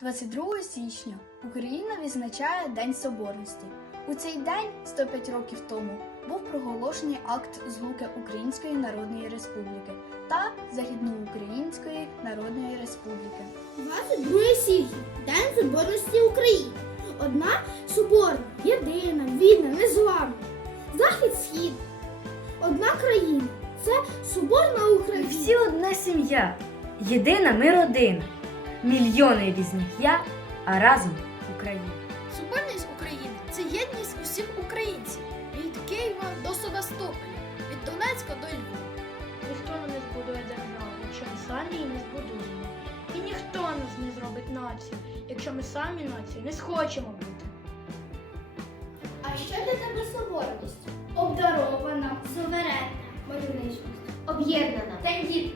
22 січня Україна відзначає День Соборності. У цей день, 105 років тому, був проголошений акт злуки Української Народної Республіки та Західноукраїнської Народної Республіки. 22 січня День Соборності України. Одна соборна, єдина, вільна, незламна. Захід схід. Одна країна. Це Соборна Україна. Всі одна сім'я, єдина ми родина. Мільйони різних я, а разом Україна. Соборність України це єдність усіх українців від Києва до Севастополя, від Донецька до Львова. Ніхто не збудує державу, якщо ми самі її не збудуємо. І ніхто нас не зробить націю, якщо ми самі націю не схочемо бути. А що для тебе соборність? Обдарована, суверенна, мальовничність, об'єднана, тендітна,